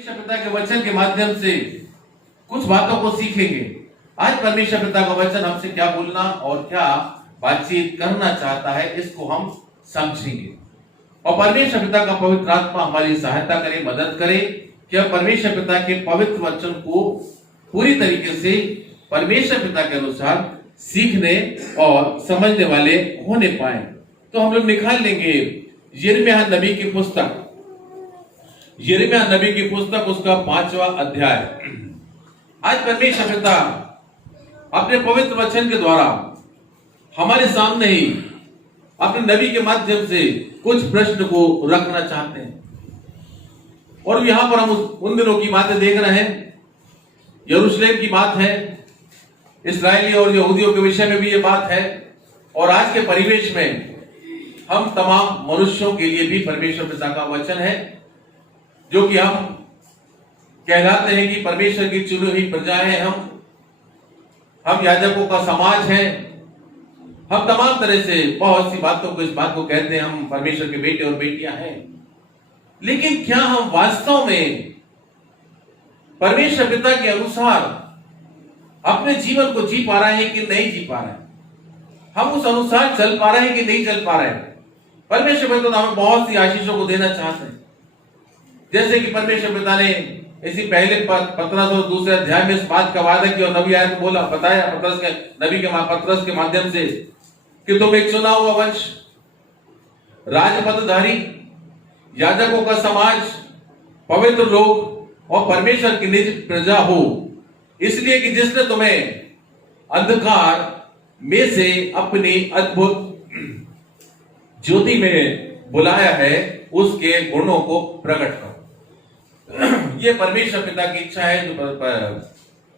परमेश्वर पिता के वचन के माध्यम से कुछ बातों को सीखेंगे। आज परमेश्वर पिता का वचन हमसे क्या बोलना और क्या बातचीत करना चाहता है, इसको हम समझेंगे और परमेश्वर पिता का पवित्र आत्मा हमारी सहायता करे, मदद करे कि हम परमेश्वर पिता के पवित्र वचन को पूरी तरीके से परमेश्वर पिता के अनुसार सीखने और समझने वाले होने पाए। तो हम लोग निकाल लेंगे यिर्मयाह नबी की पुस्तक, यिर्मयाह नबी की पुस्तक, उसका 5वां अध्याय। आज परमेश्वर पिता अपने पवित्र वचन के द्वारा हमारे सामने ही अपने नबी के माध्यम से कुछ प्रश्न को रखना चाहते हैं और यहां पर हम उन दिनों की बातें देख रहे हैं। यरूशलेम की बात है, इस्राएली और यहूदियों के विषय में भी ये बात है और आज के परिवेश में हम तमाम मनुष्यों के लिए भी परमेश्वर पिता का वचन है, जो कि हम कहलाते हैं कि परमेश्वर की चुनी हुई प्रजा है। हम याजकों का समाज है। हम तमाम तरह से बहुत सी बातों को, इस बात को कहते हैं हम परमेश्वर के बेटे और बेटियां हैं। लेकिन क्या हम वास्तव में परमेश्वर पिता के अनुसार अपने जीवन को जी पा रहे हैं कि नहीं जी पा रहे हैं? हम उस अनुसार चल पा रहे हैं कि नहीं चल पा रहे हैं? परमेश्वर पिता हमें बहुत सी आशीषों को देना चाहते हैं। जैसे कि परमेश्वर पिता ने इसी पहले पतरस और दूसरे अध्याय में इस बात का वादा किया और नबी आयत को बोला, बताया पतरस के माध्यम से कि तुम एक चुना हुआ वंश, राजपदधारी, याजकों का समाज, पवित्र लोग और परमेश्वर की निज प्रजा हो, इसलिए कि जिसने तुम्हें अंधकार में से अपनी अद्भुत ज्योति में बुलाया है, उसके गुणों को प्रकट करो। ये परमेश्वर पिता की इच्छा है। जो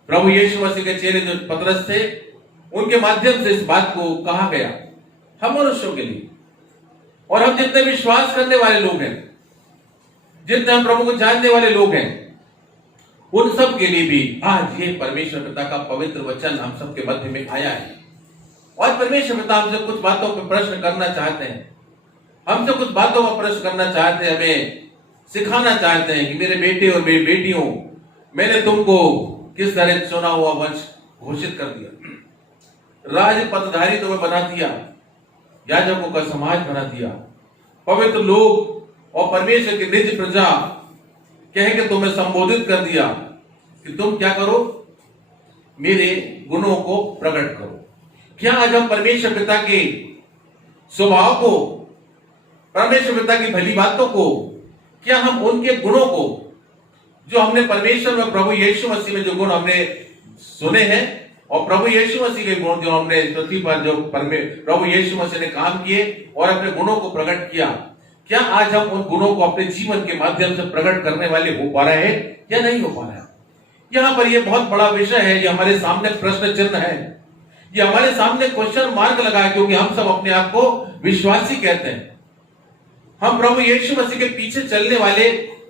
प्रभु यीशु मसीह के चेले जो पतरस थे, उनके माध्यम से इस बात को कहा गया हम मनुष्यों के लिए। और हम जितने विश्वास करने वाले लोग हैं, जितने हम प्रभु को जानने वाले लोग हैं, उन सब के लिए भी आज ये परमेश्वर पिता का पवित्र वचन हम सबके मध्य में आया है। और परमेश्वर पिता हमसे कुछ बातों पर प्रश्न करना चाहते हैं, हमसे कुछ बातों पर प्रश्न करना चाहते हैं, हमें सिखाना चाहते हैं कि मेरे बेटे और मेरी बेटियों, मैंने तुमको किस तरह चुना हुआ वंश घोषित कर दिया, राजपदधारी तुम्हें बना दिया, याजकों का समाज बना दिया, पवित्र लोग और परमेश्वर की निज प्रजा कह के तुम्हें संबोधित कर दिया कि तुम क्या करो, मेरे गुणों को प्रकट करो। क्या आज हम परमेश्वर पिता के स्वभाव को, परमेश्वर पिता की भली बातों को, क्या हम उनके गुणों को, जो हमने परमेश्वर में प्रभु यीशु मसीह में जो गुण हमने सुने हैं और प्रभु यीशु मसीह के गुण जो हमने पृथ्वी पर जो प्रभु यीशु मसीह ने काम किए और अपने गुणों को प्रकट किया, क्या आज हम उन गुणों को अपने जीवन के माध्यम से प्रकट करने वाले हो पा रहे हैं या नहीं हो पा रहे हैं? यहाँ पर यह बहुत बड़ा विषय है। ये हमारे सामने प्रश्न चिन्ह है, ये हमारे सामने क्वेश्चन मार्क लगा है, क्योंकि हम सब अपने आप को विश्वासी कहते हैं। हम प्रभु यीशु मसीह के पीछे चलने वाले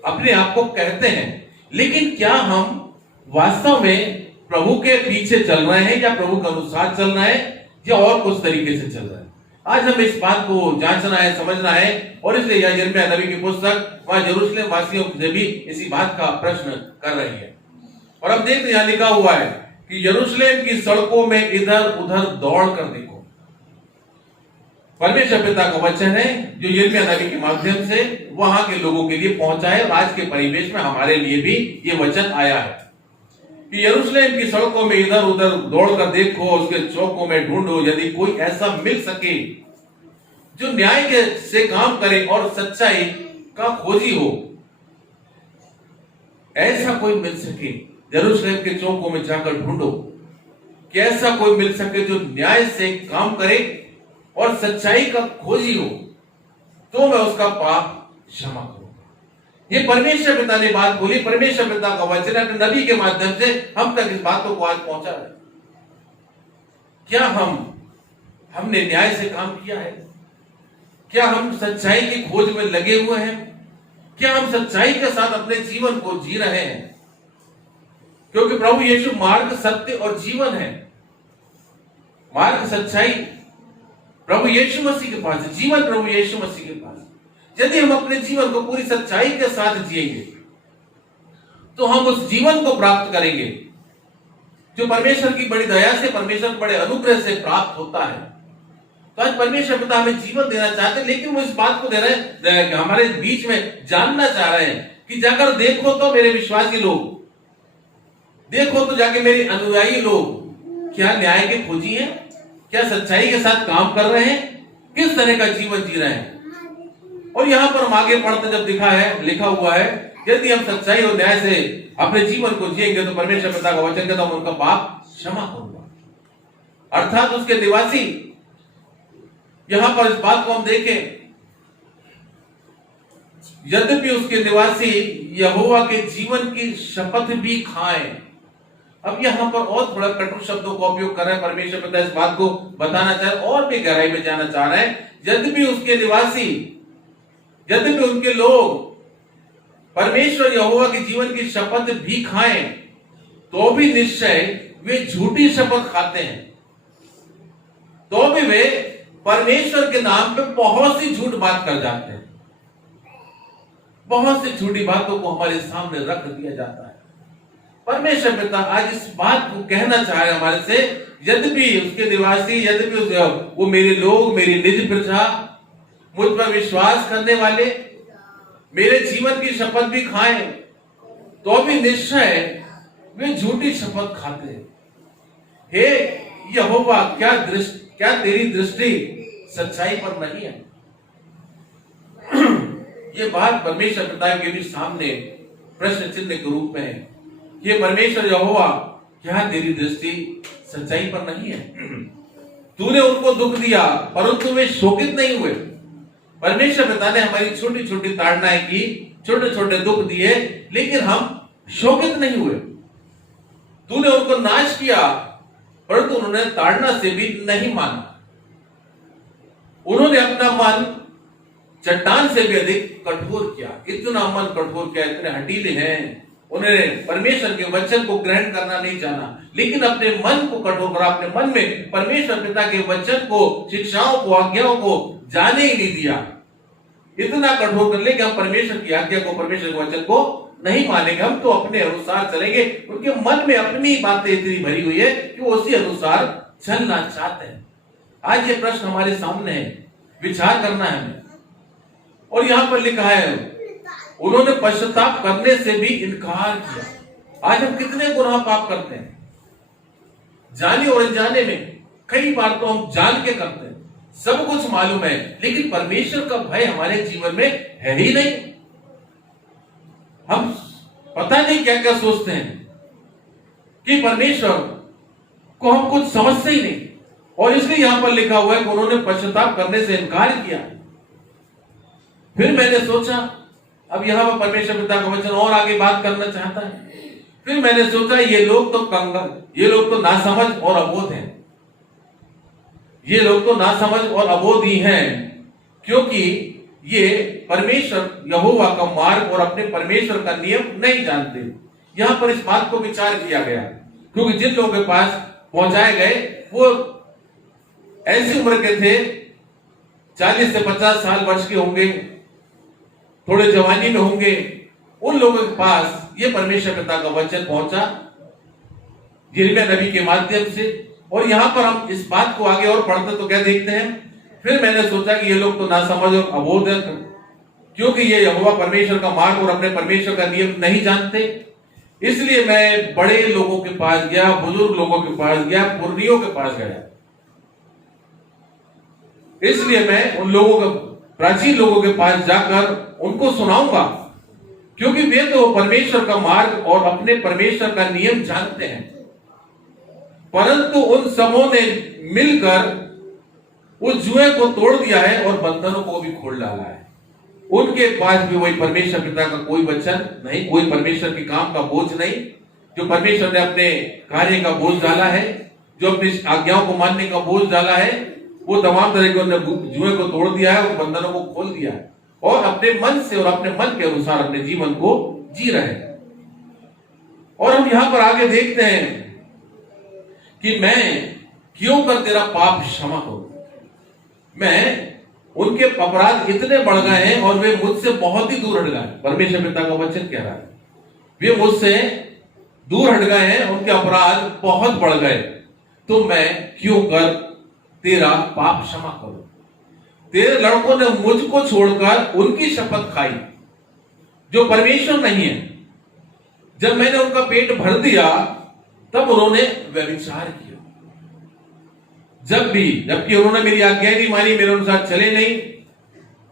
अपने आप को कहते हैं, लेकिन क्या हम वास्तव में प्रभु के पीछे चल रहे हैं या प्रभु के अनुसार चल रहे हैं या और कुछ तरीके से चल रहे हैं? आज हमें इस बात को जांचना है, समझना है और इसलिए यह यिर्मयाह नबी की पुस्तक वहां यरूशलेम वासियों से भी इसी बात का प्रश्न कर रही है। और अब देखते यहां लिखा हुआ है कि यरूशलेम की सड़कों में इधर उधर दौड़ कर देखो। परमेश्वर पिता का वचन है जो यिर्मयाह नबी के माध्यम से वहां के लोगों के लिए पहुंचा है और आज के परिवेश में हमारे लिए भी ये वचन आया है कि यरूशलेम की सड़कों में इधर उधर दौड़कर देखो, उसके चौकों में ढूंढो, यदि कोई ऐसा मिल सके जो न्याय के से काम करे और सच्चाई का खोजी हो। ऐसा कोई मिल सके, यरूशलेम के चौकों में जाकर ढूंढो कि ऐसा कोई मिल सके जो न्याय से काम करे और सच्चाई का खोजी हो, तो मैं उसका पाप क्षमा करूंगा। ये परमेश्वर पिता ने बात बोली, परमेश्वर पिता का वचन अपने नबी के माध्यम से हम तक इस बातों को आज पहुंचा है। क्या हमने न्याय से काम किया है? क्या हम सच्चाई की खोज में लगे हुए हैं? क्या हम सच्चाई के साथ अपने जीवन को जी रहे हैं? क्योंकि प्रभु यीशु मार्ग, सत्य और जीवन है। मार्ग, सच्चाई प्रभु यीशु मसीह के पास है, जीवन प्रभु यीशु मसीह के पास। यदि हम अपने जीवन को पूरी सच्चाई के साथ जिएंगे तो हम उस जीवन को प्राप्त करेंगे जो परमेश्वर की बड़ी दया से, परमेश्वर के बड़े अनुग्रह से प्राप्त होता है। तो आज परमेश्वर पिता हमें जीवन देना चाहते हैं, लेकिन वो इस बात को दे रहे हैं, हमारे बीच में जानना चाह रहे हैं कि जाकर देखो तो मेरे विश्वासी लोग, देखो तो जाके मेरे अनुयायी लोग क्या न्याय के खोजी हैं, क्या सच्चाई के साथ काम कर रहे हैं, किस तरह का जीवन जी रहे हैं। और यहां पर हम आगे पढ़ते जब लिखा हुआ है, यदि हम सच्चाई और न्याय से अपने जीवन को जिएंगे तो परमेश्वर पिता का वचन कहता है उनका पाप क्षमा करूंगा। अर्थात उसके निवासी, यहां पर इस बात को हम देखें, यद्यपि उसके निवासी यहोवा के जीवन की शपथ भी खाएं। अब यहां पर और थोड़ा कटु शब्दों का उपयोग कर रहे हैं परमेश्वर पिता, इस बात को बताना चाह रहे और भी गहराई में जाना चाह रहे हैं। यद्यपि उसके निवासी, यद्यपि उनके लोग परमेश्वर यहोवा के जीवन की शपथ भी खाएं, तो भी निश्चय वे झूठी शपथ खाते हैं, तो भी वे परमेश्वर के नाम पे बहुत सी झूठ बात कर जाते हैं। बहुत सी झूठी बातों को हमारे सामने रख दिया जाता है। परमेश्वर पिता आज इस बात को कहना चाह रहे हमारे से, यद्यपि उसके निवासी, यद्यपि वो मेरे लोग, मेरी निज प्रजा, मुझ पर विश्वास करने वाले मेरे जीवन की शपथ भी खाएं, तो भी निश्चय वे झूठी शपथ खाते हैं। हे यहोवा, क्या तेरी दृष्टि सच्चाई पर नहीं है? ये बात परमेश्वर पिता के भी सामने प्रश्न चिन्ह के रूप में है। ये परमेश्वर यहोवा, क्या तेरी दृष्टि सच्चाई पर नहीं है? तूने उनको दुख दिया परंतु वे शोकित नहीं हुए। परमेश्वर पिता ने हमारी छोटी छोटी ताड़नाएं की, छोटे छोटे दुख दिए, लेकिन हम शोकित नहीं हुए। तूने उनको नाश किया परंतु उन्होंने ताड़ना से भी नहीं माना। उन्होंने अपना मन चट्टान से भी अधिक कठोर किया। इतना मन कठोर किया, इतने हठीले हैं, उन्होंने परमेश्वर के वचन को ग्रहण करना नहीं जाना, लेकिन अपने मन को कठोर करा, अपने मन में परमेश्वर पिता के वचन को, शिक्षाओं को, आज्ञाओं को जाने ही नहीं दिया। इतना कठोर कर ले कि हम परमेश्वर की आज्ञा को, परमेश्वर के वचन को नहीं मानेंगे, हम तो अपने अनुसार चलेंगे। उनके मन में अपनी बातें इतनी भरी हुई है कि वो उसी अनुसार चलना चाहते हैं। आज ये प्रश्न हमारे सामने है, विचार करना है हमें। और यहां पर लिखा है, उन्होंने पश्चाताप करने से भी इनकार किया। आज हम कितने गुनाह पाप करते हैं, जाने और अनजाने में। कई बार तो हम जान के करते हैं, सब कुछ मालूम है, लेकिन परमेश्वर का भय हमारे जीवन में है ही नहीं। हम पता नहीं क्या क्या सोचते हैं कि परमेश्वर को हम कुछ समझते ही नहीं। और इसलिए यहां पर लिखा हुआ है कि उन्होंने पश्चाताप करने से इनकार किया। फिर मैंने सोचा, अब यहां पर परमेश्वर पिता का वचन और आगे बात करना चाहता है। फिर मैंने सोचा ये लोग तो कंगाल, ये लोग तो नासमझ और अबोध हैं। ये लोग तो नासमझ और अबोध ही हैं, क्योंकि ये परमेश्वर यहोवा का मार्ग और अपने परमेश्वर का नियम नहीं जानते। यहां पर इस बात को विचार किया गया, क्योंकि जिन लोगों के पास पहुंचाए गए वो ऐसी उम्र के थे, 40 से 50 साल वर्ष के होंगे, थोड़े जवानी में होंगे। उन लोगों के पास ये परमेश्वर पिता का वचन पहुंचा यिर्मयाह नबी के माध्यम से। और यहां पर हम इस बात को आगे और पढ़ते तो क्या देखते हैं, फिर मैंने सोचा कि ये लोग तो नासमझ और अबोध हैं, क्योंकि ये यहोवा परमेश्वर का मार्ग और अपने परमेश्वर का नियम नहीं जानते। इसलिए मैं बड़े लोगों के पास गया, बुजुर्ग लोगों के पास गया, पुरनियों के पास गया। इसलिए मैं उन लोगों के, प्राचीन लोगों के पास जाकर उनको सुनाऊंगा, क्योंकि वे तो परमेश्वर का मार्ग और अपने परमेश्वर का नियम जानते हैं। परंतु उन सबों ने मिलकर उस जुए को तोड़ दिया है और बंधनों को भी खोल डाला है। उनके पास भी वही परमेश्वर पिता का कोई वचन नहीं, कोई परमेश्वर के काम का बोझ नहीं, जो परमेश्वर ने अपने कार्य का बोझ डाला है, जो अपनी आज्ञाओं को मानने का बोझ डाला है, वो तमाम तरह के जुए को तोड़ दिया है, उन बंधनों को खोल दिया है और अपने मन से और अपने मन के अनुसार अपने जीवन को जी रहे हैं। और हम यहां पर आगे देखते हैं कि मैं क्यों कर तेरा पाप क्षमा करूं। मैं, उनके अपराध इतने बढ़ गए हैं और वे मुझसे बहुत ही दूर हट गए। परमेश्वर पिता का वचन कह रहा है, वे मुझसे दूर हट गए हैं, उनके अपराध बहुत बढ़ गए, तो मैं क्यों कर तेरा पाप क्षमा करूं। तेरे लड़कों ने मुझको छोड़कर उनकी शपथ खाई जो परमेश्वर नहीं है। जब मैंने उनका पेट भर दिया तब उन्होंने व्यभिचार किया। जबकि उन्होंने मेरी आज्ञा नहीं मानी, मेरे अनुसार चले नहीं,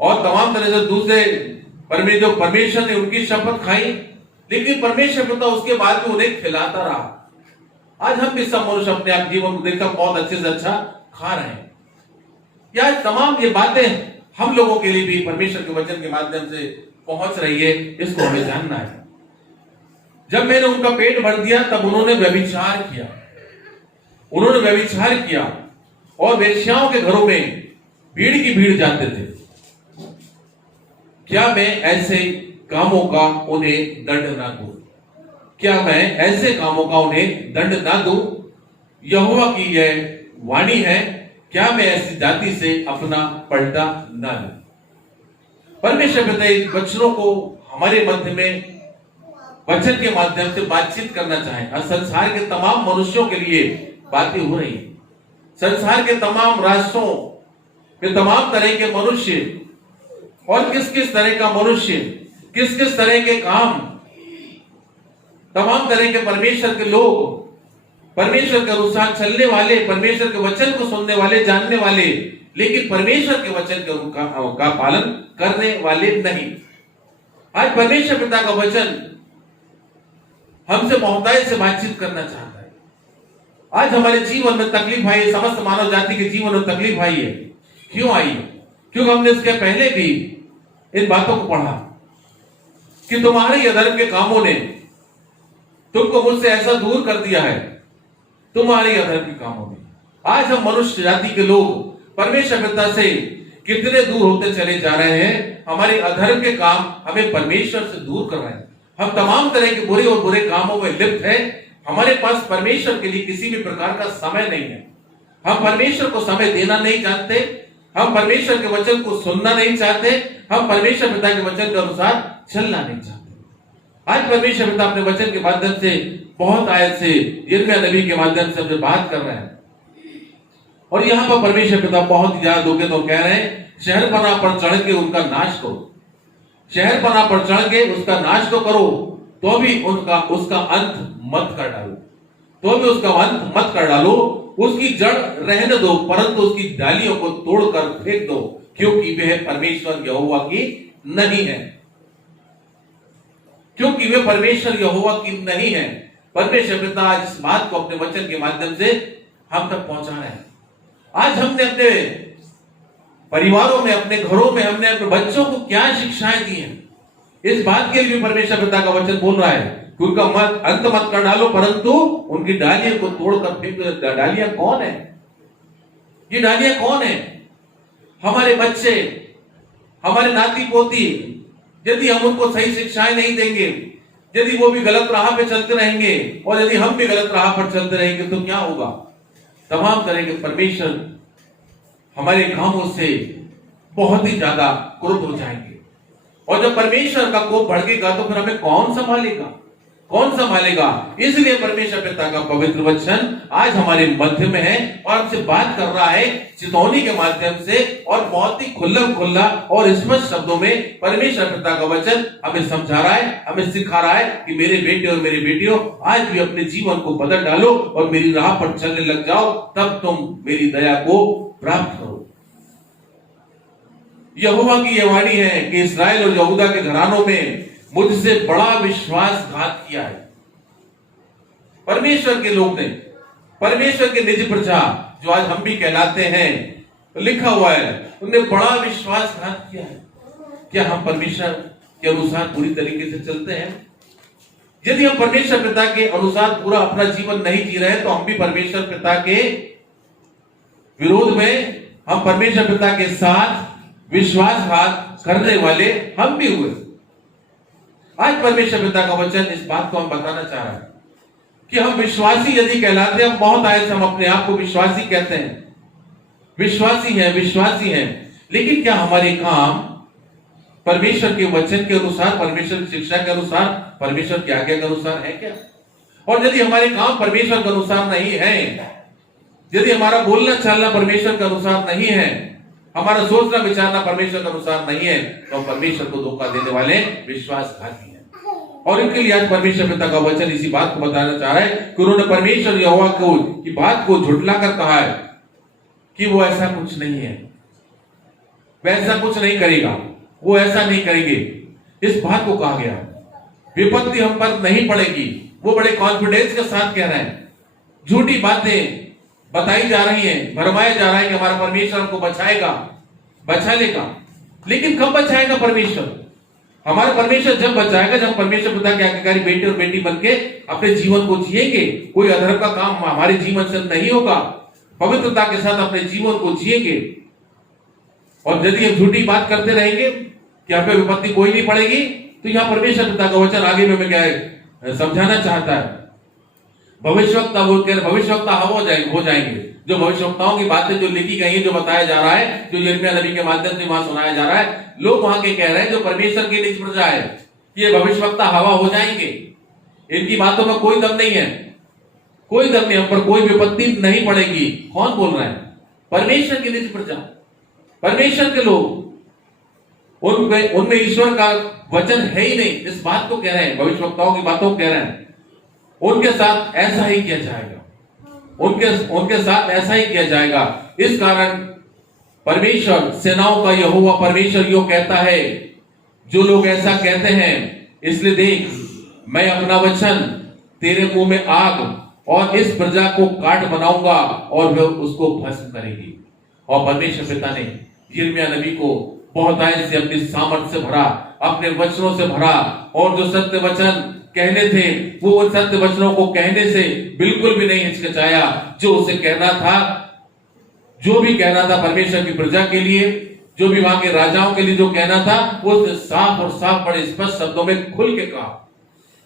और तमाम तरह से दूसरे जो परमेश्वर ने उनकी शपथ खाई, लेकिन परमेश्वर पिता उसके बाद भी उन्हें खिलाता रहा। आज हम भी सब मनुष्य अपने आप जीवन को देखकर बहुत अच्छे से अच्छा खा रहे हैं। या तमाम ये बातें हम लोगों के लिए भी परमेश्वर के वचन के माध्यम से पहुंच रही है, इसको हमें जानना है। जब मैंने उनका पेट भर दिया तब उन्होंने व्यभिचार किया। उन्होंने व्यभिचार किया और वेश्याओं के घरों में भीड़ की भीड़ जाते थे। क्या मैं ऐसे कामों का उन्हें दंड ना दूं? क्या मैं ऐसे कामों का उन्हें दंड ना दूं? यहोवा की यह वाणी है, क्या मैं ऐसी जाति से अपना पलटा ना लूं? परमेश्वर पिता इन वचनों को हमारे मध्य में वचन के माध्यम से बातचीत करना चाहें। और संसार के तमाम मनुष्यों के लिए बातें हो रही है। संसार के तमाम राष्ट्रों में तमाम तरह के मनुष्य, और किस किस तरह का मनुष्य, किस किस तरह के काम, तमाम तरह के परमेश्वर के लोग, परमेश्वर के अनुसार चलने वाले, परमेश्वर के वचन को सुनने वाले, जानने वाले, लेकिन परमेश्वर के वचन का पालन करने वाले नहीं। आज परमेश्वर पिता का वचन हमसे महोदय से बातचीत करना चाहता है। आज हमारे जीवन में तकलीफ आई है, समस्त मानव जाति के जीवन में तकलीफ आई है। क्यों आई है? क्योंकि हमने इसके पहले भी इन बातों को पढ़ा कि तुम्हारे अधर्म के कामों ने तुमको मुझसे ऐसा दूर कर दिया है, तुम्हारे अधर्म के कामों ने। आज हम मनुष्य जाति के लोग परमेश्वर पिता से कितने दूर होते चले जा रहे हैं। हमारे अधर्म के काम हमें परमेश्वर से दूर कर रहे हैं। हम तमाम तरह के बुरे और बुरे कामों में लिप्त हैं। हमारे पास परमेश्वर के लिए किसी भी प्रकार का समय नहीं है। हम परमेश्वर को समय देना नहीं चाहते। हम परमेश्वर के वचन को सुनना नहीं चाहते। हम परमेश्वर पिता के वचन के अनुसार चलना नहीं चाहते। आज परमेश्वर पिता अपने वचन के माध्यम से बहुत आयत से, यिर्मयाह नबी के माध्यम से हमसे बात कर रहे हैं। और यहाँ पर परमेश्वर पिता बहुत ही ज्यादा दुखित तो कह रहे हैं, शहरपना पर चढ़ के उनका नाश करो। शहरपना पर चढ़ के उसका नाश तो करो, तो भी उसका अंत मत कर डालो, तो भी उसका अंत मत कर डालो। उसकी जड़ रहने दो, परंतु उसकी डालियों को तोड़कर फेंक दो, क्योंकि वह परमेश्वर यहोवा की नहीं है। क्योंकि वे परमेश्वर यहोवा की नहीं है। परमेश्वर पिता आज इस बात को अपने वचन के माध्यम से हम तक पहुंचा रहे हैं। आज हमने अपने परिवारों में, अपने घरों में, हमने अपने बच्चों को क्या शिक्षाएं दी हैं, इस बात के लिए भी परमेश्वर पिता का वचन बोल रहा है कि उनका अंत मत कर डालो, परंतु उनकी डालियों को तोड़कर फेंक दो। डालियां कौन है? ये डालियां कौन है? हमारे बच्चे, हमारे नाती पोती। यदि हम उनको सही शिक्षाएं नहीं देंगे, यदि वो भी गलत राह पे चलते रहेंगे, और यदि हम भी गलत राह पर चलते रहेंगे, तो क्या होगा? तमाम तरह के परमेश्वर हमारे कामों से बहुत ही ज्यादा क्रोध हो जाएंगे। और जब परमेश्वर का कोप भड़केगा तो फिर हमें कौन संभालेगा? कौन संभालेगा? इसलिए परमेश्वर पिता का पवित्र वचन आज हमारे मध्य में है और हमसे बात कर रहा है चितौनी के माध्यम से, और बहुत ही खुल्ला और स्पष्ट शब्दों में परमेश्वर पिता का वचन हमें समझा रहा है, हमें सिखा रहा है कि मेरे बेटे और मेरी बेटियों, आज भी अपने जीवन को बदल डालो और मेरी राह पर चलने लग जाओ, तब तुम मेरी दया को प्राप्त करो। यहोवा की यह वाणी है कि इस्राएल और यहूदा के घरानों में मुझसे बड़ा विश्वासघात किया है। परमेश्वर के लोग ने, परमेश्वर के निज प्रजा जो आज हम भी कहलाते हैं, तो लिखा हुआ है उन्होंने बड़ा विश्वासघात किया है। क्या हम परमेश्वर के अनुसार पूरी तरीके से चलते हैं? यदि हम परमेश्वर पिता के अनुसार पूरा अपना जीवन नहीं जी रहे, तो हम भी परमेश्वर पिता के विरोध में, हम परमेश्वर पिता के साथ विश्वासघात करने वाले हम भी हुए। आज परमेश्वर पिता का वचन इस बात को हम बताना चाह रहा है कि हम विश्वासी यदि कहलाते हैं, बहुत आए हम अपने आप को विश्वासी कहते हैं, विश्वासी हैं, लेकिन क्या हमारे काम परमेश्वर के वचन के अनुसार, परमेश्वर की शिक्षा के अनुसार, परमेश्वर की आज्ञा के अनुसार है क्या? और यदि हमारे काम परमेश्वर के अनुसार नहीं है, यदि हमारा बोलना चालना परमेश्वर के अनुसार नहीं है, हमारा सोचना विचारना परमेश्वर के अनुसार नहीं है, तो हम परमेश्वर को धोखा देने वाले विश्वासघाती हैं। और इनके लिए आज परमेश्वर पिता का वचन इसी बात को बताना चाह रहा है कि उन्होंने परमेश्वर यहोवा को की बात को झुठला कर कहा है कि वो ऐसा कुछ नहीं है, वैसा कुछ नहीं करेगा, वो ऐसा नहीं करेंगे। इस बात को कहा गया, विपत्ति हम पर नहीं पड़ेगी। वो बड़े कॉन्फिडेंस के साथ कह रहे हैं। झूठी बातें बताई जा रही हैं, भरमाया जा रहा है कि हमारा परमेश्वर हमको बचाएगा, बचा लेगा। लेकिन कब बचाएगा परमेश्वर? हमारा परमेश्वर जब बचाएगा जब परमेश्वर पिता के आज्ञाकारी बेटे और बेटी बनके अपने जीवन को जिएंगे। कोई अधर्म का काम हमारे जीवन से नहीं होगा, पवित्रता के साथ अपने जीवन को जिएंगे। और यदि हम झूठी बात करते रहेंगे कि यहाँ पे विपत्ति कोई नहीं पड़ेगी, तो यहाँ परमेश्वर पिता का वचन आगे में क्या है समझाना चाहता है। भविष्यवक्ता वो कह रहे, भविष्यवक्ता हम हो जाएंगे। जो भविष्यवक्ताओं की बातें जो लिखी गई है, जो बताया जा रहा है, जो यिर्मयाह नबी के माध्यम से वहां सुनाया जा रहा है, लोग वहां के कह रहे हैं जो परमेश्वर की निज प्रजा है, ये भविष्यवक्ता हवा हो जाएंगे। इनकी बातों में कोई दम नहीं है, कोई दम नहीं, हम पर कोई विपत्ति नहीं पड़ेगी। कौन बोल रहा है? परमेश्वर की निज प्रजा, परमेश्वर के लोग। उनमें ईश्वर का वचन है ही नहीं, इस बात को कह रहे हैं, भविष्यवक्ताओं की बातों को कह रहे हैं। उनके साथ ऐसा ही किया जाएगा, उनके साथ ऐसा ही किया जाएगा। इस कारण परमेश्वर, सेनाओं का यहोवा परमेश्वर यो कहता है, जो लोग ऐसा कहते हैं, इसलिए देख मैं अपना वचन तेरे मुंह में आग और इस प्रजा को काट बनाऊंगा और वे उसको भस्म करेगी। और परमेश्वर पिता ने यिर्मयाह नबी को बहुत आयत से अपनी सामर्थ से भरा, अपने वचनों से भरा, और जो सत्य वचन कहने थे वो उन सत्य वचनों को कहने से बिल्कुल भी नहीं हिचकिचाया। जो उसे कहना था, जो भी कहना था परमेश्वर की प्रजा के लिए, जो भी वहां के राजाओं के लिए जो कहना था, वो उसने साफ और साफ बड़े स्पष्ट शब्दों में खुल के कहा।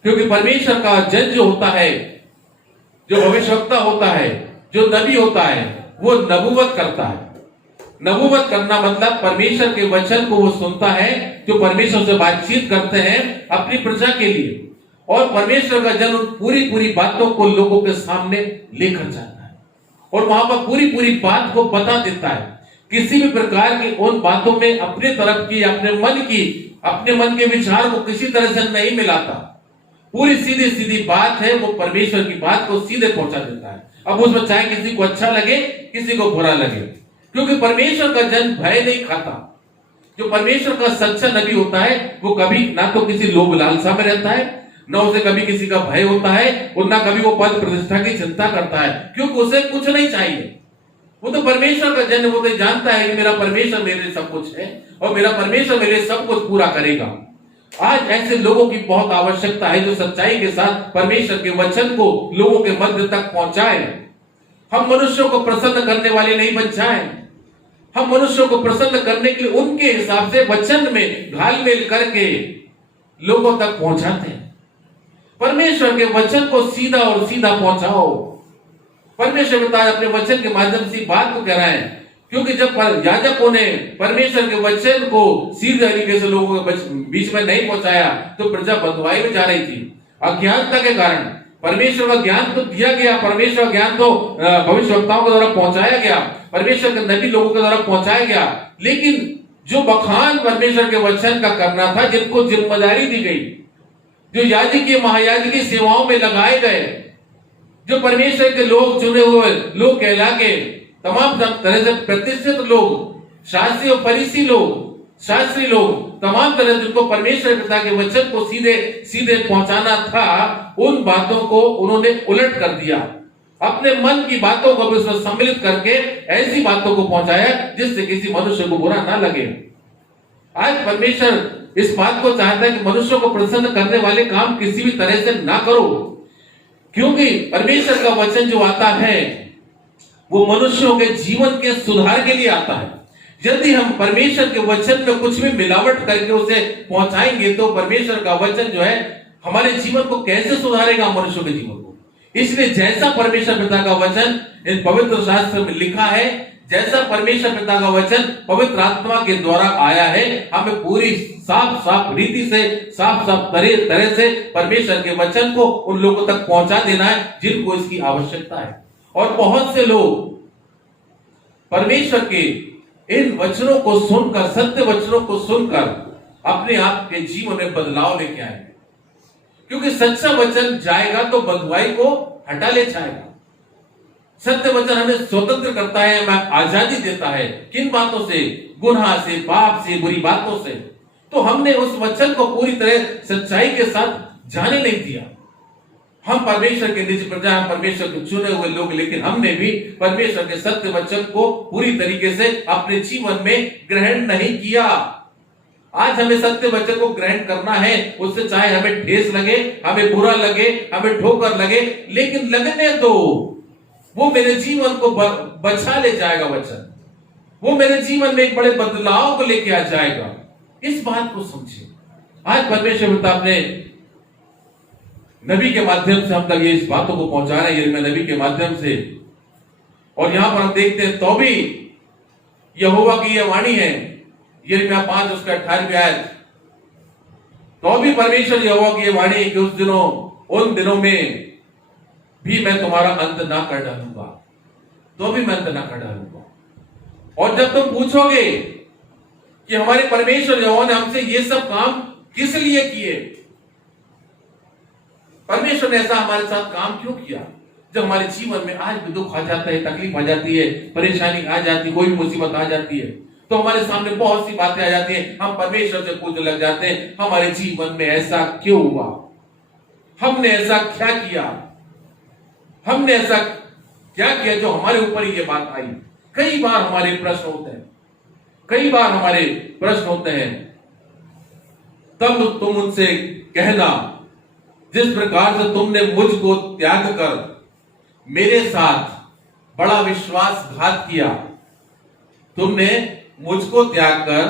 क्योंकि परमेश्वर का जन जो होता है, जो भविष्यवक्ता होता है, जो नबी होता है, वो नबूवत करता है। नबूवत करना मतलब परमेश्वर के वचन को वो सुनता है, जो परमेश्वर से बातचीत करते हैं अपनी प्रजा के लिए, और परमेश्वर का जन उन पूरी बातों को लोगों के सामने लेकर जाता है और वहां पर पूरी बात को बता देता है। किसी भी प्रकार की उन बातों में अपने तरफ की, अपने मन के विचार को किसी तरह से नहीं मिलाता। पूरी सीधी बात है, वो परमेश्वर की बात को सीधे पहुंचा देता है। अब उसमें चाहे किसी को अच्छा लगे, किसी को बुरा लगे, क्योंकि परमेश्वर का जन भय नहीं खाता। जो परमेश्वर का सच्चा नबी होता है, वो कभी ना तो किसी लोभ लालसा में रहता है, न उसे कभी किसी का भय होता है, और ना कभी वो पद प्रतिष्ठा की चिंता करता है, क्योंकि उसे कुछ नहीं चाहिए। वो तो परमेश्वर का जन, वो तो जानता है कि मेरा परमेश्वर मेरे लिए सब कुछ है और मेरा परमेश्वर मेरे लिए सब कुछ पूरा करेगा। आज ऐसे लोगों की बहुत आवश्यकता है, जो सच्चाई के साथ परमेश्वर के वचन को लोगों के मध्य तक पहुंचाए। हम मनुष्यों को प्रसन्न करने वाले नहीं बन जाए। हम मनुष्यों को प्रसन्न करने के लिए उनके हिसाब से वचन में घालमेल करके लोगों तक पहुंचाते हैं। परमेश्वर के वचन को सीधा और सीधा पहुंचाओ। परमेश्वर पिता अपने वचन के माध्यम से बात को कह रहे हैं, क्योंकि जब याजकों ने परमेश्वर के वचन को सीधे तरीके से लोगों के बीच में नहीं पहुंचाया, तो प्रजा बंधुआई में जा रही थी। अज्ञानता के कारण परमेश्वर का ज्ञान तो दिया गया, परमेश्वर का ज्ञान तो भविष्यवक्ताओं के द्वारा पहुंचाया गया, परमेश्वर के नबी लोगों के द्वारा पहुंचाया गया, लेकिन जो बखान परमेश्वर के वचन का करना था, जिनको जिम्मेदारी दी गई, जो याजकीय महायाजकीय सेवाओं में लगाए गए, जो परमेश्वर के लोग, चुने हुए लोग कहला के तमाम तरह से प्रतिष्ठित लोग, शास्त्री और फरीसी लोग, शास्त्री लोग, तमाम तरह जिनको परमेश्वर पिता के वचन को सीधे सीधे पहुंचाना था, उन बातों को उन्होंने उलट कर दिया। अपने मन की बातों को भी उसमें सम्मिलित करके ऐसी बातों को पहुंचाया जिससे किसी मनुष्य को बुरा ना लगे। आज परमेश्वर इस बात को चाहता है कि मनुष्यों को प्रसन्न करने वाले काम किसी भी तरह से ना करो, क्योंकि परमेश्वर का वचन जो आता है वो मनुष्यों के जीवन के सुधार के लिए आता है। यदि हम परमेश्वर के वचन में कुछ भी मिलावट करके उसे पहुंचाएंगे, तो परमेश्वर का वचन जो है हमारे जीवन को कैसे सुधारेगा, मनुष्यों के जीवन को। इसलिए जैसा परमेश्वर पिता का वचन इन पवित्र शास्त्र में लिखा है, जैसा परमेश्वर पिता का वचन पवित्र आत्मा के द्वारा आया है, हमें पूरी साफ साफ रीति से, साफ साफ तरह से परमेश्वर के वचन को उन लोगों तक पहुंचा देना है जिनको इसकी आवश्यकता है। और बहुत से लोग परमेश्वर के इन वचनों को सुनकर, सत्य वचनों को सुनकर अपने आप के जीवन में बदलाव लेके आएंगे, क्योंकि सच्चा वचन जाएगा तो बंधुआई को हटा ले जाएगा। सत्य वचन हमें स्वतंत्र करता है, हमें आजादी देता है। किन बातों से? गुनाह से, पाप से, बुरी बातों से। तो हमने उस वचन को पूरी तरह सच्चाई के साथ जाने नहीं दिया। हम परमेश्वर के निज प्रजा, हम परमेश्वर के चुने हुए लोग, लेकिन हमने भी परमेश्वर के सत्य वचन को पूरी तरीके से अपने जीवन में ग्रहण नहीं किया। आज हमें सत्य वचन को ग्रहण करना है, उससे चाहे हमें ठेस लगे, हमें बुरा लगे, हमें ठोकर लगे, लेकिन लगने दो। वो मेरे जीवन को बचा ले जाएगा वचन, वो मेरे जीवन में एक बड़े बदलाव को लेके आ जाएगा। इस बात को समझिए। आज परमेश्वर पिता अपने नबी के माध्यम से हम तक ये इस बातों को पहुंचा रहे हैं, यिर्मयाह नबी के माध्यम से। और यहां पर हम देखते हैं, तो भी यहोवा की यह वाणी है, यिर्मयाह 5 उसका 18 आयत। तो भी परमेश्वर यहोवा की यह वाणी है कि उन दिनों में भी मैं तुम्हारा अंत ना कर डालूंगा, तो भी मैं अंत ना कर डालूंगा। और जब तुम पूछोगे कि हमारे परमेश्वर यहोवा ने हमसे ये सब काम किस लिए किए, परमेश्वर ने ऐसा हमारे साथ काम क्यों किया, जब हमारे जीवन में आज भी दुख आ जाता है, तकलीफ आ जाती है, परेशानी आ जाती है, कोई भी मुसीबत आ जाती है, तो हमारे सामने बहुत सी बातें आ जाती हैं। हम परमेश्वर से पूछने लग जाते हैं, हमारे जीवन में ऐसा क्यों हुआ, हमने ऐसा क्या किया, हमने ऐसा क्या किया जो हमारे ऊपर ही ये बात आई। कई बार हमारे प्रश्न होते हैं, कई बार हमारे प्रश्न होते हैं। तब तुम उनसे कहना, जिस प्रकार से तुमने मुझको त्याग कर मेरे साथ बड़ा विश्वासघात किया, तुमने मुझको त्याग कर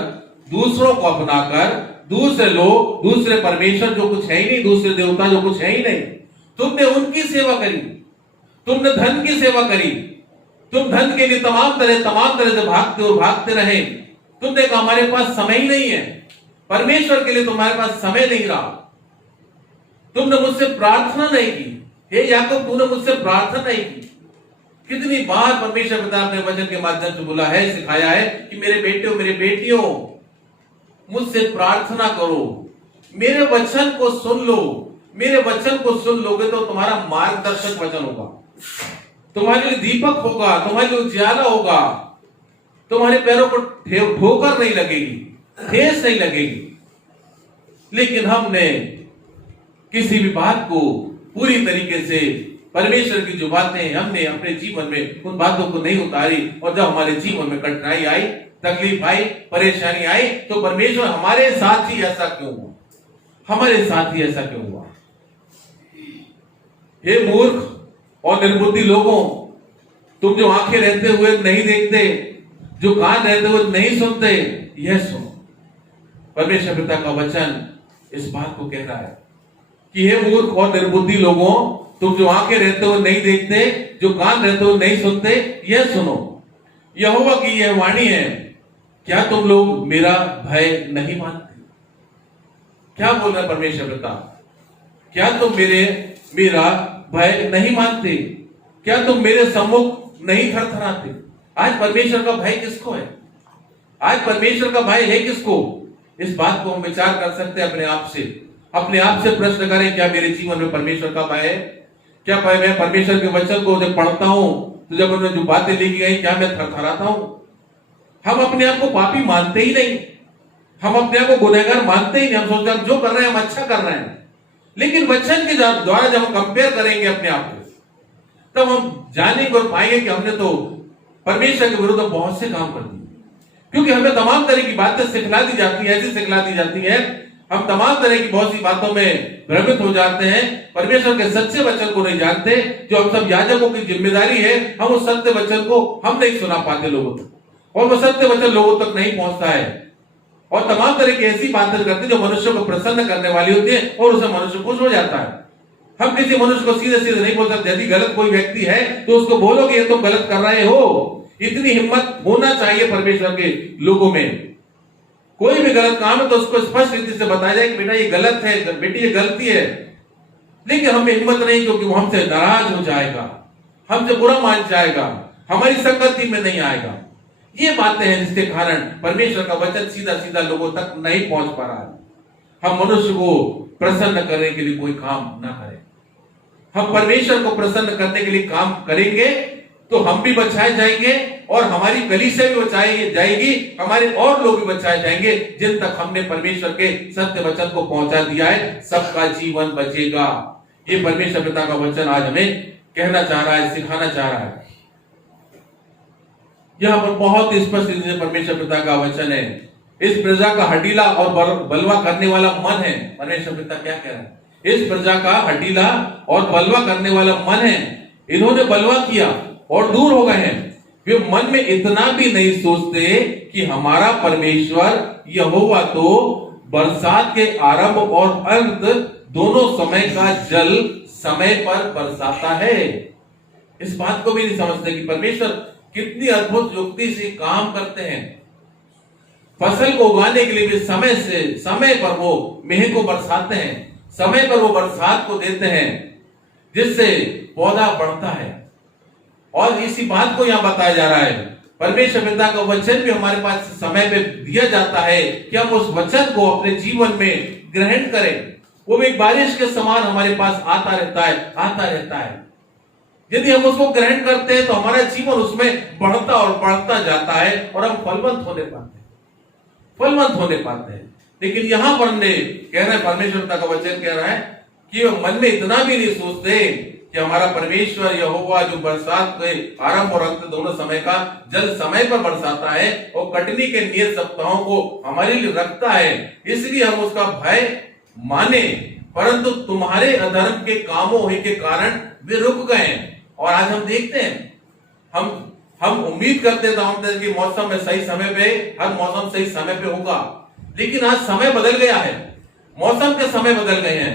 दूसरों को अपनाकर, दूसरे लोग, दूसरे परमेश्वर जो कुछ है ही नहीं, दूसरे देवता जो कुछ है ही नहीं, तुमने उनकी सेवा करी, तुमने धन की सेवा करी, तुम धन के लिए तमाम तरह से भागते और भागते रहे। तुमने कहा हमारे पास समय ही नहीं है, परमेश्वर के लिए तुम्हारे पास समय नहीं रहा। तुमने मुझसे प्रार्थना नहीं की, हे याकूब तूने मुझसे प्रार्थना नहीं की। कितनी बार परमेश्वर पिता अपने वचन के माध्यम से बोला है, सिखाया है कि मेरे बेटे मेरे बेटियों मुझसे प्रार्थना करो, मेरे वचन को सुन लो। मेरे वचन को सुन लोगे तो तुम्हारा मार्गदर्शक वचन होगा, तुम्हारे लिए दीपक होगा, तुम्हारे लिए उजाला होगा, तुम्हारे पैरों को ठोकर नहीं लगेगी, ठेस नहीं लगेगी। लेकिन हमने किसी भी बात को पूरी तरीके से, परमेश्वर की जो बातें हमने अपने जीवन में उन बातों को नहीं उतारी, और जब हमारे जीवन में कठिनाई आई, तकलीफ आई, परेशानी आई, तो परमेश्वर हमारे साथ ही ऐसा क्यों हुआ, हमारे साथ ही ऐसा क्यों हुआ। हे मूर्ख और निर्बुद्धि लोगों, तुम जो आंखें रहते हुए नहीं देखते, जो कान रहते हुए नहीं सुनते, यह सुनो। परमेश्वर पिता का वचन इस बात को कह रहा है कि हे मूर्ख और निर्बुद्धि लोगों, तुम जो आंखें रहते हुए नहीं देखते, जो कान रहते हुए नहीं सुनते, यह सुनो। यहोवा की यह वाणी है, क्या तुम लोग मेरा भय नहीं मानते? क्या बोल रहा है परमेश्वर पिता? क्या तुम मेरा भय नहीं मानते? क्या तुम मेरे सम्मुख नहीं थरथराते? आज परमेश्वर का भय किसको है? आज परमेश्वर का भय है किसको? इस बात को हम विचार कर सकते हैं अपने आप से प्रश्न करें, क्या मेरे जीवन में परमेश्वर का भय है? क्या मैं परमेश्वर के वचन को जब पढ़ता हूं तो जब उन्होंने जो बातें लिखी गई, क्या मैं थरथराता हूं? हम अपने आप को पापी मानते ही नहीं, हम अपने आप को गुनहगार मानते ही नहीं। हम सोचते हैं जो कर रहे हैं हम अच्छा कर रहे हैं, लेकिन वचन के द्वारा जब हम कंपेयर करेंगे अपने आप को, तब हम जानेंगे और पाएंगे कि हमने तो परमेश्वर के विरुद्ध बहुत से काम कर दिए। क्योंकि हमें तमाम तरह की बातें सिखला दी जाती है, ऐसी सिखला दी जाती है, हम तमाम तरह की बहुत सी बातों में भ्रमित हो जाते हैं, परमेश्वर के सच्चे वचन को नहीं जानते। जो हम सब याजकों की जिम्मेदारी है, हम उस सत्य वचन को हम नहीं सुना पाते लोगों तक, और वो सत्य वचन लोगों तक नहीं पहुंचता है, और तमाम तरह की ऐसी बातें करते हैं जो मनुष्य को प्रसन्न करने वाली होती है, और उसे मनुष्य खुश हो जाता है। हम किसी मनुष्य को सीधे सीधे नहीं बोल सकते। यदि गलत कोई व्यक्ति है तो उसको बोलो कि ये तुम गलत कर रहे हो, इतनी हिम्मत होना चाहिए परमेश्वर के लोगों में। कोई भी गलत काम है तो उसको स्पष्ट रीति से बताया जाए कि बेटा ये गलत है, बेटी ये गलती है। लेकिन हमें हिम्मत नहीं, क्योंकि वो हमसे नाराज हो जाएगा, हमसे बुरा मान जाएगा, हमारी संगति में नहीं आएगा। ये बातें हैं जिसके कारण परमेश्वर का वचन सीधा सीधा लोगों तक नहीं पहुंच पा रहा है। हम मनुष्य को प्रसन्न करने के लिए कोई काम ना करें। हम परमेश्वर को प्रसन्न करने के लिए काम करेंगे तो हम भी बचाए जाएंगे और हमारी कलीसिया भी बचाई जाएगी, हमारे और लोग भी बचाए जाएंगे। जिन तक हमने परमेश्वर के सत्य वचन को पहुंचा दिया है, सबका जीवन बचेगा। ये परमेश्वर पिता का वचन आज हमें कहना चाह रहा है, सिखाना चाह रहा है। यहां पर बहुत स्पष्ट रूप से परमेश्वर पिता का वचन है, इस प्रजा का हठीला और बलवा करने वाला मन है। परमेश्वर पिता क्या कह रहा है? इस प्रजा का हठीला और बलवा करने वाला मन है। इन्होंने बलवा किया और दूर हो गए हैं। वे मन में इतना भी नहीं सोचते कि हमारा परमेश्वर यहोवा तो बरसात के आरंभ और अंत दोनों समय का जल समय पर बरसाता है। इस बात को भी नहीं समझते कि परमेश्वर कितनी अद्भुत युक्ति से काम करते हैं। फसल को उगाने के लिए भी समय पर वो मेह को बरसाते हैं, समय पर वो बरसात को देते हैं, जिससे पौधा बढ़ता है। और इसी बात को यहां बताया जा रहा है, परमेश्वर पिता का वचन भी हमारे पास समय पे दिया जाता है कि हम उस वचन को अपने जीवन में ग्रहण करें। वो एक बारिश के समान हमारे पास आता रहता है। यदि हम उसको ग्रहण करते हैं तो हमारा जीवन उसमें बढ़ता और बढ़ता जाता है और हम फलवंत होने पाते हैं। लेकिन यहां पर कह रहे हैं, परमेश्वर पिता का वचन कह रहा है कि वो मन में इतना भी नहीं सोचते कि हमारा परमेश्वर यहोवा जो बरसात के आरंभ और अंत दोनों समय का जल समय पर बरसाता है और कटनी के नियत सप्ताहों को हमारे लिए रखता है, इसलिए हम उसका भय माने। परंतु तुम्हारे अधर्म के कामों के कारण वे रुक गए। और आज हम देखते हैं, हम उम्मीद करते थे कि मौसम में सही समय पे, हर मौसम सही समय पे होगा, लेकिन आज समय बदल गया है। मौसम के समय बदल गए हैं।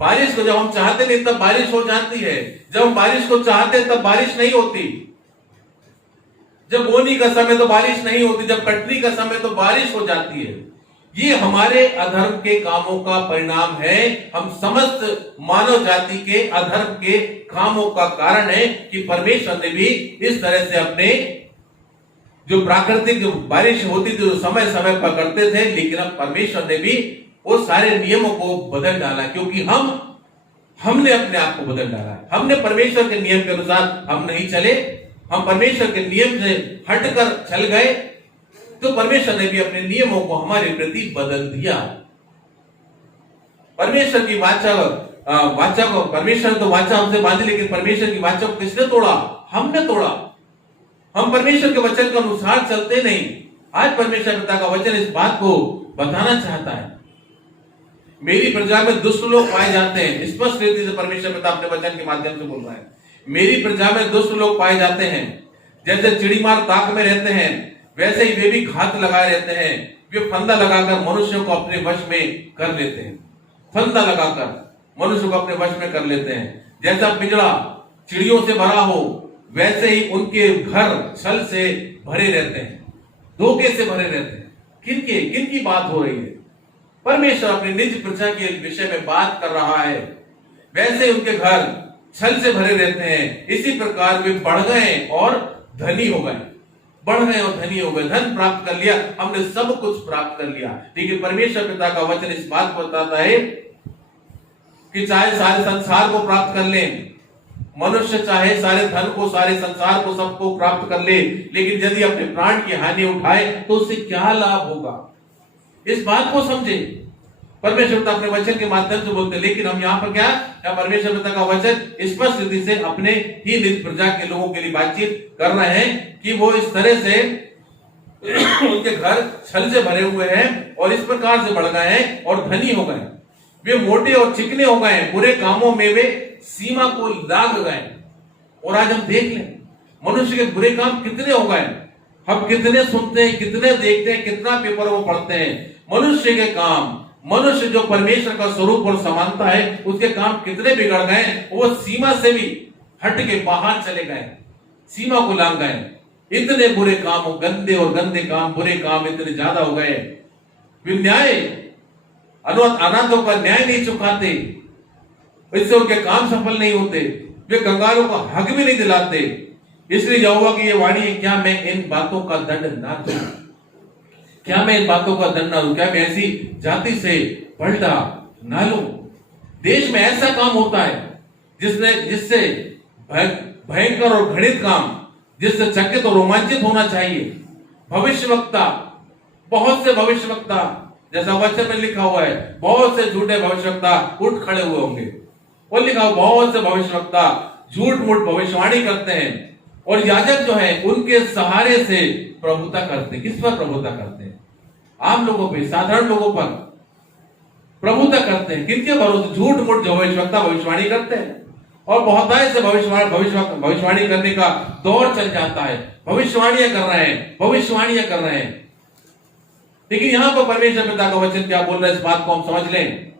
बारिश को जब हम चाहते नहीं तब बारिश हो जाती है, जब हम बारिश को चाहते हैं तब बारिश नहीं होती। जब बोनी का समय तो बारिश नहीं होती, जब कटनी का समय तो बारिश हो जाती है। ये हमारे अधर्म के कामों का परिणाम है। हम समस्त मानव जाति के अधर्म के कामों का कारण है कि परमेश्वर ने भी इस तरह से अपने जो प्राकृतिक जो बारिश होती थी समय समय पर करते थे, लेकिन अब परमेश्वर ने भी वो सारे नियमों को बदल डाला, क्योंकि हमने अपने आप को बदल डाला। हमने परमेश्वर के नियम के अनुसार हम नहीं चले, हम परमेश्वर के नियम से हटकर चल गए, तो परमेश्वर ने भी अपने नियमों को हमारे प्रति बदल दिया। परमेश्वर की वाचा को परमेश्वर तो वाचा हमसे बांधी, लेकिन परमेश्वर की वाचा को किसने तोड़ा? हमने तोड़ा। हम परमेश्वर के वचन के अनुसार चलते नहीं। आज परमेश्वर पिता का वचन इस बात को बताना चाहता है। मेरी प्रजा में दुष्ट लोग पाए जाते हैं। स्पष्ट रीति से परमेश्वर पिता अपने वचन के माध्यम से बोल रहा है, मेरी प्रजा में दुष्ट लोग पाए जाते हैं। जैसे चिड़ीमार ताक में रहते हैं, वैसे ही वे भी घात लगाए रहते हैं। वे फंदा लगाकर मनुष्यों को अपने वश में कर लेते हैं। फंदा लगाकर मनुष्य को अपने वश में कर लेते हैं। जैसा पिंजड़ा चिड़ियों से भरा हो, वैसे ही उनके घर छल से भरे रहते हैं, धोखे से भरे रहते हैं। किनकी बात हो रही है? परमेश्वर अपने निज प्रजा के विषय में बात कर रहा है। वैसे उनके घर छल से भरे रहते हैं। इसी प्रकार वे बढ़ गए और धनी हो गए। धन प्राप्त कर लिया, हमने सब कुछ प्राप्त कर लिया। लेकिन परमेश्वर पिता का वचन इस बात को बताता है कि चाहे सारे संसार को प्राप्त कर लें, मनुष्य चाहे सारे धन को, सारे संसार को, सबको प्राप्त कर ले, लेकिन यदि अपने प्राण की हानि उठाए तो उससे क्या लाभ होगा? इस बात को समझे। परमेश्वर पिता अपने वचन के माध्यम से बोलते, लेकिन हम यहाँ पर क्या परमेश्वर पिता का वचन स्पष्ट रीति से अपने ही निज प्रजा के लोगों के लिए बातचीत कर रहे हैं कि वो इस तरह से उनके घर छल से भरे हुए हैं और इस प्रकार से बढ़ गए हैं और धनी हो गए। वे मोटे और चिकने हो गए, बुरे कामों में वे सीमा को लाग गए। और आज हम देख लें मनुष्य के बुरे काम कितने हो गए। हम कितने सुनते हैं, कितने देखते हैं, कितना पेपर वो पढ़ते हैं। मनुष्य के काम, मनुष्य जो परमेश्वर का स्वरूप और समानता है, उसके काम कितने बिगड़ गए। वो सीमा से भी हट के बाहर चले गए, सीमा को लांग गए। इतने बुरे काम हो, गंदे और गंदे काम, बुरे काम इतने ज्यादा हो गए। वे न्याय, अनाथों का न्याय नहीं चुकाते, इससे उनके काम सफल नहीं होते, वे कंगालों को हक भी नहीं दिलाते। इसलिए यहोवा की ये वाणी है, क्या मैं इन बातों का दंड ना दूं? क्या मैं इन बातों का दंड ना दूं? क्या मैं ऐसी जाति से पलटा ना लूं? देश में ऐसा काम होता है जिससे भयंकर और घृणित काम, जिससे चकित और रोमांचित होना चाहिए। भविष्यवक्ता, बहुत से भविष्यवक्ता, जैसा वचन में लिखा हुआ है, बहुत से झूठे भविष्यवक्ता उठ खड़े हुए होंगे। और लिखा हुआ, बहुत से भविष्यवक्ता झूठ मूठ भविष्यवाणी करते हैं, और याजक जो है उनके सहारे से प्रभुता करते हैं। किस पर प्रभुता करते हैं? आम लोगों पे, साधारण लोगों पर प्रभुता करते हैं। किनके भरोसे? झूठ मूठ भविष्यवक्ता भविष्यवाणी करते हैं, और बहुतायत से भविष्यवाणी करने का दौर चल जाता है। भविष्यवाणियां कर रहे हैं, भविष्यवाणियां कर रहे हैं। लेकिन यहां पर परमेश्वर पिता का वचन क्या बोल रहा है, इस बात को हम समझ लें।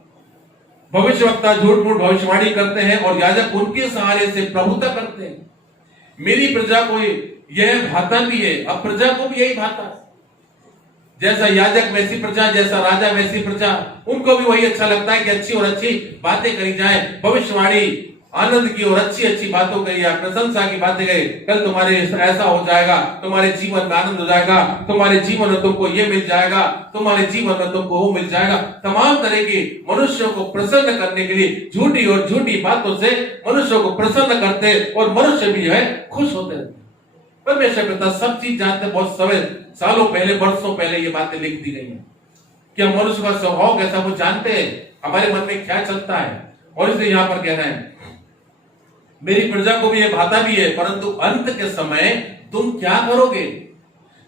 भविष्यवक्ता झूठ मूठ भविष्यवाणी करते हैं, और याजक उनके सहारे से प्रभुता करते हैं। मेरी प्रजा को यह भाता भी है, अब प्रजा को भी यही भाता। जैसा याजक वैसी प्रजा, जैसा राजा वैसी प्रजा। उनको भी वही अच्छा लगता है कि अच्छी और अच्छी बातें करी जाए, भविष्यवाणी आनंद की और अच्छी अच्छी बातों करी जाए, प्रशंसा की बातें करी। कल तुम्हारे ऐसा हो जाएगा, तुम्हारे जीवन में आनंद हो जाएगा, तुम्हारे जीवन में तुमको ये मिल जाएगा, तुम्हारे जीवन में तुमको वो मिल जाएगा। तमाम तरह की मनुष्यों को प्रसन्न करने के लिए झूठी और झूठी बातों से मनुष्यों को प्रसन्न करते, और मनुष्य भी जो है खुश होते रहते। परमेश्वर पिता सब चीज जानते। बहुत समय, सालों पहले, वर्षों पहले ये बातें लिख दी गई हैं कि हम मनुष्य का स्वभाव कैसा वो जानते हैं, हमारे मन में क्या चलता है। और इसलिए यहां पर कह रहे हैं, मेरी प्रजा को भी यह भाता भी है, परंतु अंत के समय तुम क्या करोगे?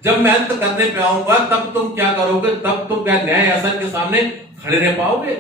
जब मैं अंत करने पे आऊंगा तब तुम क्या करोगे? तब तुम क्या न्याय आसन के सामने खड़े रह पाओगे?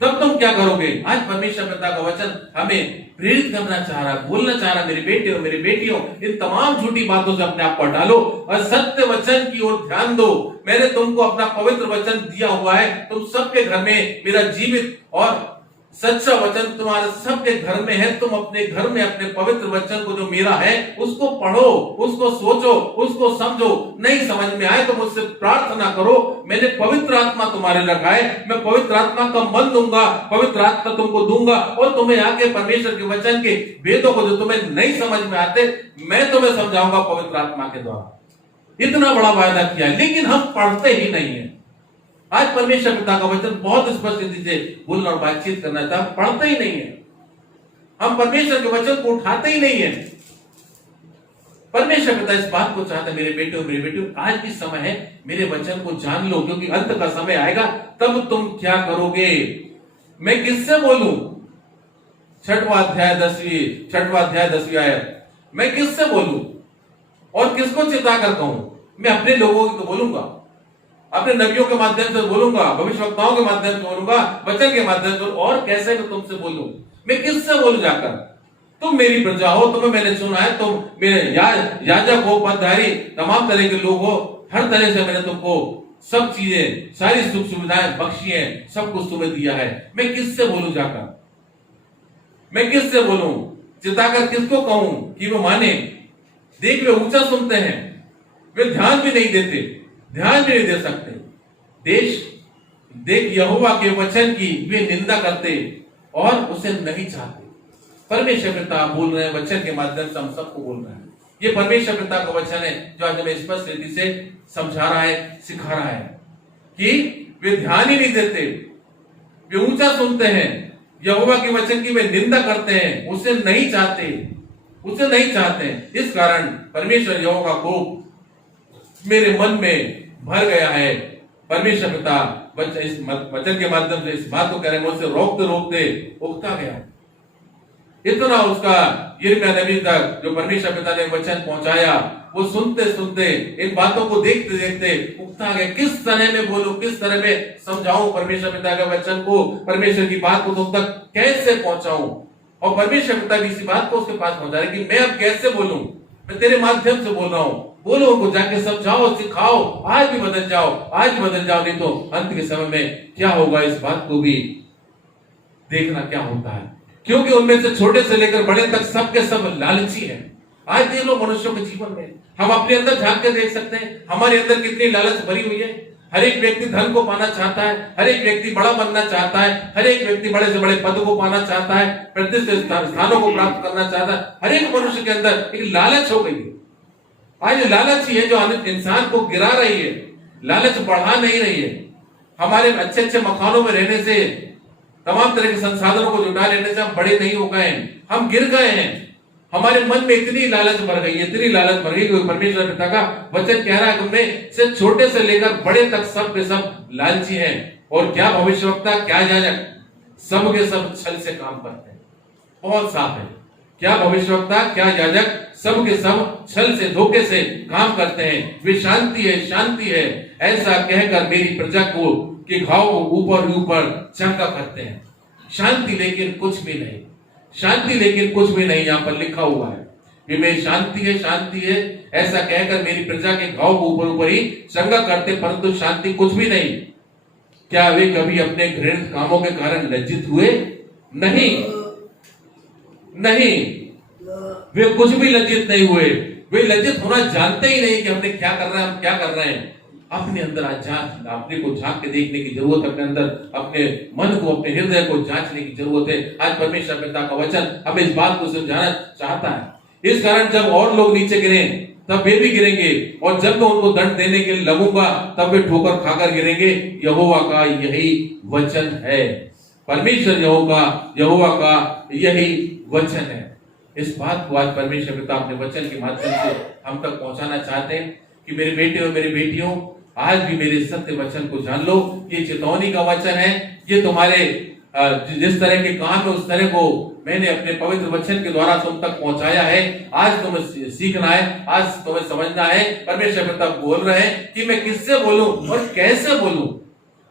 तब तुम क्या करोगे? आज परमेश्वर पिता का वचन हमें प्रेरित करना चाह रहा, बोलना चाह रहा, मेरे बेटे और मेरी बेटियों, इन तमाम झूठी बातों से अपने आप को हटा लो और सत्य वचन की ओर ध्यान दो। मैंने तुमको अपना पवित्र वचन दिया हुआ है, तुम सबके घर में मेरा जीवित और सच्चा वचन तुम्हारे सबके घर में है। तुम अपने घर में अपने पवित्र वचन को जो मेरा है उसको पढ़ो, उसको सोचो, उसको समझो। नहीं समझ में आए तो मुझसे प्रार्थना करो। मैंने पवित्र आत्मा तुम्हारे रखा है, मैं पवित्र आत्मा का मन दूंगा, पवित्र आत्मा तुमको दूंगा, और तुम्हें आके परमेश्वर के वचन के वेदों को जो तुम्हें नहीं समझ में आते मैं तुम्हें समझाऊंगा पवित्र आत्मा के द्वारा। इतना बड़ा वायदा किया है, लेकिन हम पढ़ते ही नहीं है। आज परमेश्वर पिता का वचन बहुत स्पष्ट से बोलना और बातचीत करना था, पढ़ते ही नहीं है। हम परमेश्वर के वचन को उठाते ही नहीं है। परमेश्वर पिता इस बात को चाहते, मेरे बेटे और मेरी बेटियों, आज भी समय है, मेरे वचन को जान लो, क्योंकि अंत का समय आएगा तब तुम क्या करोगे। मैं किससे बोलूं? छठवां अध्याय 10वीं आयत। मैं किससे बोलूं और किसको चिता कर कहूं? मैं अपने लोगों को तो बोलूंगा, अपने नबियों के माध्यम से बोलूंगा, भविष्यवक्ताओं के माध्यम से बोलूंगा, वचन के माध्यम से, और कैसे मैं तुमसे बोलूं? मैं किससे बोलूं जाकर? तुम मेरी प्रजा हो, तुम्हें मैंने चुना है, तुम मेरे याजक हो, पदधारी, तमाम तरह के लोग हो। हर तरह से मैंने तुमको सब चीजें, सारी सुख सुविधाएं बख्शी है, सब कुछ तुम्हें दिया है। मैं किससे बोलूं जाकर? मैं किससे बोलूं? चिताकर किसको कहूं कि वो माने? देख, वे ऊंचा सुनते हैं, वे ध्यान भी नहीं देते, ध्यान भी नहीं दे सकते। देख यहोवा के वचन की वे निंदा करते और उसे नहीं चाहते। परमेश्वर पिता बोल रहे हैं वचन के माध्यम से, हम सबको बोल रहे हैं। ये परमेश्वर पिता का वचन है जो आज हमें स्पष्ट रीति से समझा रहा है, सिखा रहा है कि वे ध्यान ही नहीं देते, वे ऊंचा सुनते हैं, यहोवा के वचन की वे निंदा करते हैं, उसे नहीं चाहते, उसे नहीं चाहते। इस कारण परमेश्वर यहोवा का कोप मेरे मन में भर गया है। परमेश्वर पिता इस वचन के माध्यम से इस बात को कह रहे हैं, मुझसे रोकते रोकते उगता गया। इतना उसका यिर्मयाह नबी तक जो परमेश्वर पिता ने वचन पहुंचाया, वो सुनते सुनते, इन बातों को देखते देखते उगता गया। किस तरह में बोलूं, किस तरह में समझाऊं परमेश्वर पिता के वचन को, परमेश्वर की बात को तुम तक कैसे पहुंचाऊं। और परमेश्वर पिता भी इसी बात को उसके पास पहुंचा रहे कि मैं अब कैसे बोलूं, मैं तेरे माध्यम से बोल रहा हूं, बोलो, उनको जाके समझाओ, सिखाओ, आज भी बदल जाओ, आज भी बदल जाओ, नहीं तो अंत के समय में क्या होगा इस बात को भी देखना क्या होता है। क्योंकि उनमें से छोटे से लेकर बड़े तक सबके सब लालची हैं, आज देख लो मनुष्यों के जीवन में, हम अपने अंदर झांक के देख सकते हैं हमारे अंदर कितनी लालच भरी हुई है। हर एक व्यक्ति धन को पाना चाहता है, हर एक व्यक्ति बड़ा बनना चाहता है, हर एक व्यक्ति बड़े से बड़े पद को पाना चाहता है, प्रतिष्ठित स्थानों को प्राप्त करना चाहता है। हर एक मनुष्य के अंदर एक लालच हो गई है। आज लालच ही है जो इंसान को गिरा रही है, लालच बढ़ा नहीं रही है। हमारे अच्छे अच्छे मकानों में रहने से, तमाम तरह के संसाधनों को जुटा लेने से हम बड़े नहीं हो गए हैं, हम गिर गए हैं। हमारे मन में इतनी लालच भर गई, इतनी लालच भर गई कि परमेश्वर पिता का वचन कह रहा है उनमें से छोटे से लेकर बड़े तक सब के सब लालची हैं। और क्या भविष्यवक्ता, क्या याजक, सब के सब छल से काम करते हैं। बहुत साफ है, क्या भविष्यवक्ता, क्या याजक, सब के सब छल से, धोखे से काम करते हैं। वे शांति है, शांति है ऐसा कहकर मेरी प्रजा को के घाव को ऊपर ऊपर चंगा करते हैं। शांति लेकिन कुछ भी नहीं, शांति लेकिन कुछ भी नहीं। यहाँ पर लिखा हुआ है कि मेरी शांति है, शांति है ऐसा कहकर मेरी प्रजा के घाव को ऊपर ऊपर ही चंगा करते, परंतु शांति कुछ भी नहीं। क्या वे कभी अपने घृणित कामों के कारण लज्जित हुए? नहीं, नहीं, वे कुछ भी लज्जित नहीं हुए। वे लज्जित होना जानते ही नहीं कि हमने क्या कर रहे हैं, हम क्या कर रहे हैं। अपने अंदर आज जांच, अपने को झांक के देखने की जरूरत है। अपने अंदर, अपने मन को, अपने हृदय को जांचने की जरूरत है। आज परमेश्वर पिता का वचन हमें इस बात को समझाना चाहता है। इस कारण जब और लोग नीचे गिरे तब वे भी गिरेंगे, और जब मैं उनको दंड देने के लिए लगूंगा तब वे ठोकर खाकर गिरेंगे। यहोवा का यही वचन है, परमेश्वर यहोवा का यही वचन है। इस बात को आज परमेश्वर पिता अपने वचन के माध्यम से हम तक पहुंचाना चाहते हैं कि मेरे बेटे और मेरी बेटियों, आज भी मेरे सत्य वचन को जान लो। ये चेतावनी का वचन है। ये तुम्हारे जिस तरह के काम है उस तरह को मैंने अपने पवित्र वचन के द्वारा तुम तक पहुंचाया है। आज तुम्हें सीखना है, आज तुम्हें समझना है। परमेश्वर पिता बोल रहे हैं कि मैं किससे बोलूं और कैसे बोलूं।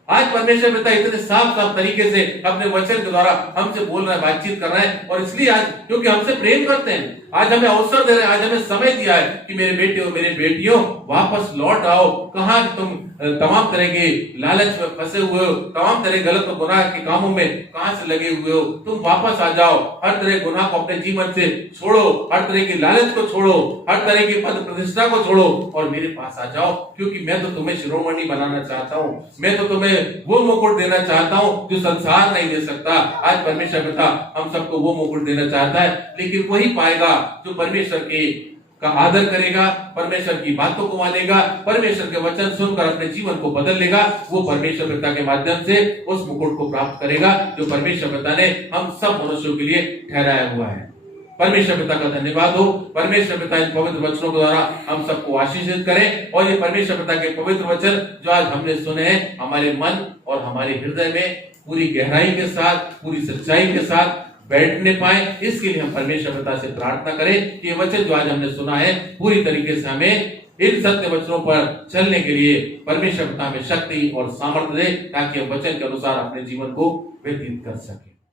आज परमेश्वर पिता इतने साफ साफ तरीके से अपने वचन के द्वारा हमसे बोल रहा है, बातचीत कर रहा है। और इसलिए आज क्योंकि हमसे प्रेम करते हैं, आज हमें अवसर दे रहे हैं, आज हमें समय दिया है कि मेरे बेटे और मेरे बेटियों वापस लौट आओ। कहां तुम तमाम तरह के लालच में फंसे हुए हो, तमाम तरह गलत और गुनाह के कामों में कहां से लगे हुए हो, तुम वापस आ जाओ। हर तरह गुनाह को अपने जीवन से छोड़ो, हर तरह की लालच को छोड़ो, हर तरह की पद प्रतिष्ठा को छोड़ो और मेरे पास आ जाओ। क्योंकि मैं तो तुम्हें शिरोमणि बनाना चाहता हूं, मैं तो तुम्हें वो मुकुट देना चाहता हूं जो संसार नहीं दे सकता। आज परमेश्वर पिता हम सबको वो मुकुट देना चाहता है, लेकिन वही पाएगा जो परमेश्वर के का आदर करेगा, परमेश्वर की बातों को मानेगा, परमेश्वर के वचन सुनकर अपने जीवन को बदल लेगा। वो परमेश्वर पिता के माध्यम से उस मुकुट को प्राप्त करेगा जो परमेश्वर पिता ने हम सब मनुष्यों के लिए ठहराया हुआ है। परमेश्वर पिता का धन्यवाद हो। परमेश्वर पिता इन पवित्र वचनों के द्वारा हम सबको आशीषित करें, और ये परमेश्वर पिता के पवित्र वचन जो आज हमने सुने हैं हमारे मन और हमारे हृदय में पूरी गहराई के साथ, पूरी सच्चाई के साथ बैठने पाए। इसके लिए हम परमेश्वर पिता से प्रार्थना करें कि ये वचन जो आज हमने सुना है पूरी तरीके से हमें इन सत्य वचनों पर चलने के लिए परमेश्वर पिता में शक्ति और सामर्थ्य दे, ताकि हम वचन के अनुसार अपने जीवन को व्यतीत कर सके।